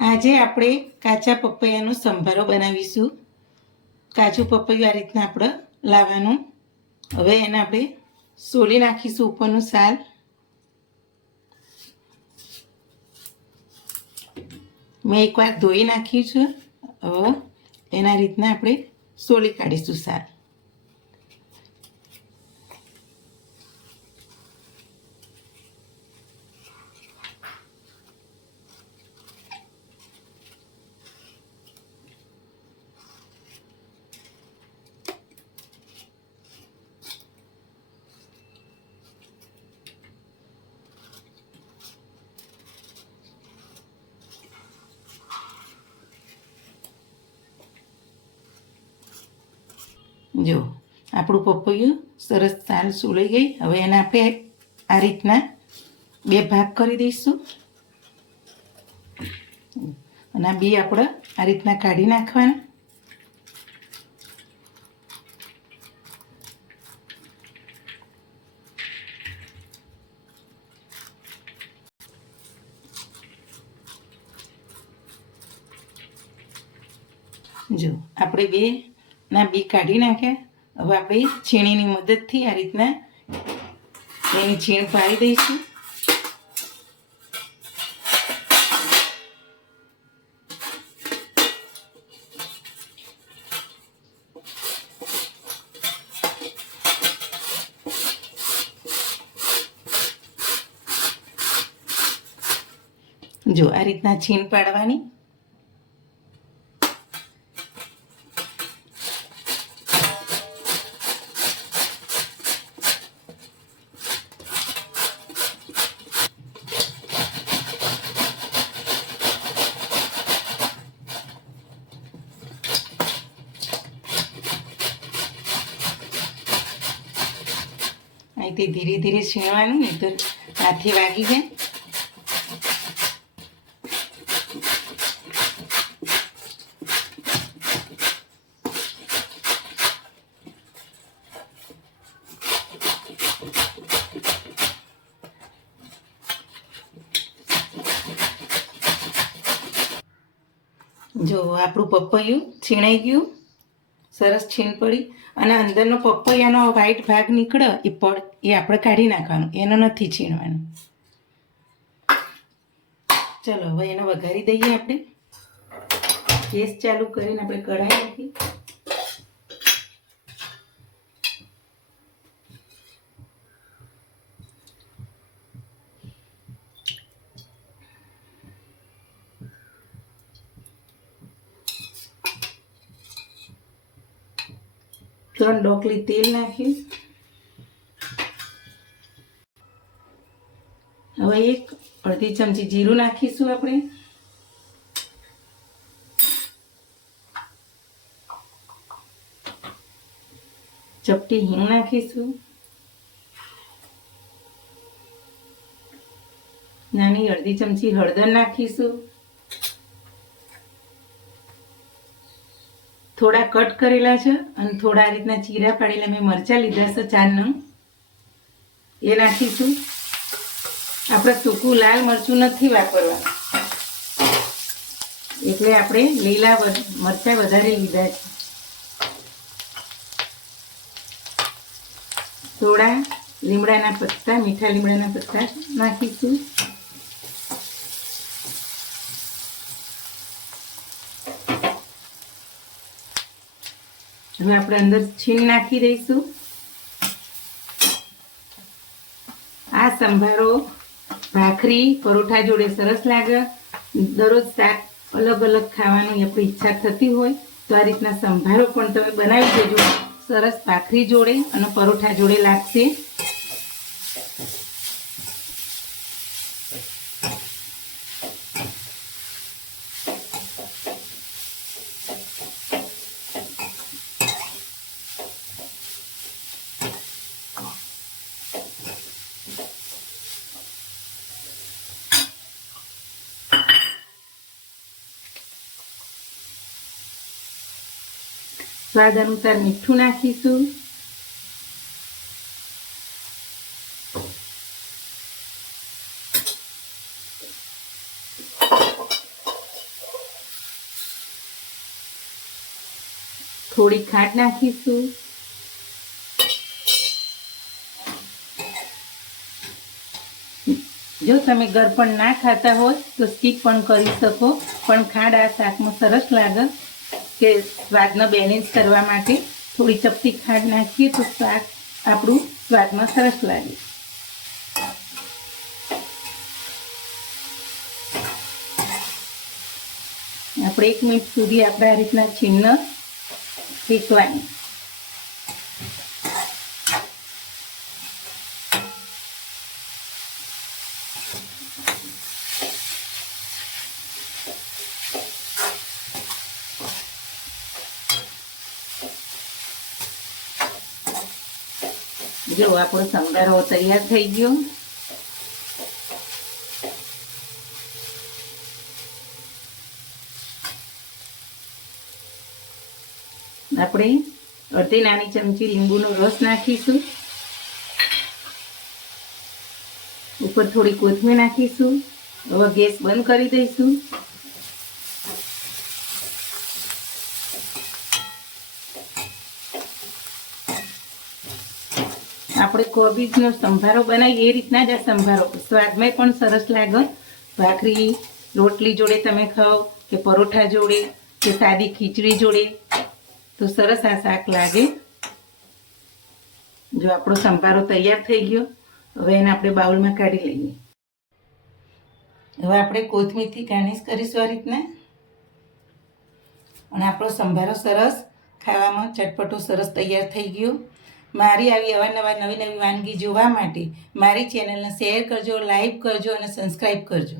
આજે આપણે કાચા પપૈયાનો સંભારો બનાવીશું. કાચું પપૈયું આ રીતના આપણે લાવવાનું. હવે એને આપણે સોલી નાખીશું ઉપરનું સાલ. મેં એકવાર ધોઈ નાખ્યું છે. હવે એના રીતના આપણે સોલી કાઢીશું સાલ. જો આપણું પપૈયું સરસ સાલ સોલાઈ ગઈ. હવે એને આપણે આ રીતના બે ભાગ કરી દઈશું અને આ બી આપણે આ રીતના કાઢી નાખવાના. જો આપણે બે ના બી કાઢી નાખ્યા. હવે આપણે છીણીની મદદથી આ રીતના એની છીણ પાડી દઈશું. જો આ રીતના છીણ પાડવાની. અહીંથી ધીરે ધીરે છીણવાનું, નહીં તો હાથે વાગી જાય. જો આપણું પપૈયું છીણાઈ ગયું, સરસ છીણ પડી. અને અંદરનો પપૈયાનો વ્હાઈટ ભાગ નીકળે એ આપણે કાઢી નાખવાનું, એનો નથી છીણવાનું. ચલો હવે એને વઘારી દઈએ. આપણે ગેસ ચાલુ કરીને આપણે કઢાઈ નાખી. ત્રણ ડોકલી તેલ નાખ્યું. હવે એક અડધી ચમચી જીરું નાખીશું આપણે. ચપટી હિંગ નાખીશું. નાની અડધી ચમચી હળદર નાખીશું. થોડા કટ કરેલા છે અને થોડા આ રીતના ચીરા પાડેલા મેં મરચાં લીધા છે 4 નંગ, એ નાખીશું. આપણે સૂકું લાલ મરચું નથી વાપરવાનું, એટલે આપણે લીલા મરચાં વધારે લીધા છે. થોડા લીમડાના પત્તા, મીઠા લીમડાના પત્તા નાખીશું. હવે આપણે અંદર છીણ નાખી દઈશું. આ સંભારો ભાખરી પરોઠા જોડે સરસ લાગે. દરરોજ શાક અલગ અલગ ખાવાની આપણી ઈચ્છા થતી હોય તો આ રીતના સંભારો પણ તમે બનાવી દેજો. સરસ ભાખરી જોડે અને પરોઠા જોડે લાગશે. સ્વાદ અનુસાર મીઠું નાખીશું. થોડી ખાંડ નાખીશું. જો તમે ગળપણ ના ખાતા હોય તો સ્કીપ પણ કરી શકો, પણ ખાંડ આ શાકમાં સરસ લાગે. કે સ્વાદને બેલેન્સ કરવા માટે થોડી ચપટી ખાંડ નાખીએ તો શાક આપણું સ્વાદમાં સરસ લાગે. આપણે 1 મિનિટ સુધી આપણે આ રીતના છીણને શેકવાની. જો આપણો સંભારો તૈયાર થઈ ગયો. આપણે અડધી નાની ચમચી લીંબુનો રસ નાખીશું. ઉપર થોડી કોથમીર નાખીશું. હવે ગેસ બંધ કરી દઈશું. આપણે કોબીજનો સંભારો બનાવીએ એ રીતના જ આ સંભારો સ્વાદમાં પણ સરસ લાગે. ભાખરી રોટલી જોડે તમે ખાઓ કે પરોઠા જોડે કે સાદી ખીચડી જોડે તો સરસ આ શાક લાગે. જો આપણો સંભારો તૈયાર થઈ ગયો. હવે એને આપણે બાઉલમાં કાઢી લઈએ. હવે આપણે કોથમીરથી ગાર્નિશ કરીશું આ રીતના. અને આપણો સંભારો સરસ ખાવામાં ચટપટો સરસ તૈયાર થઈ ગયો. મારી આવી અવારનવાર નવી નવી વાનગી જોવા માટે મારી ચેનલને શેર કરજો, લાઈક કરજો અને સબસ્ક્રાઈબ કરજો.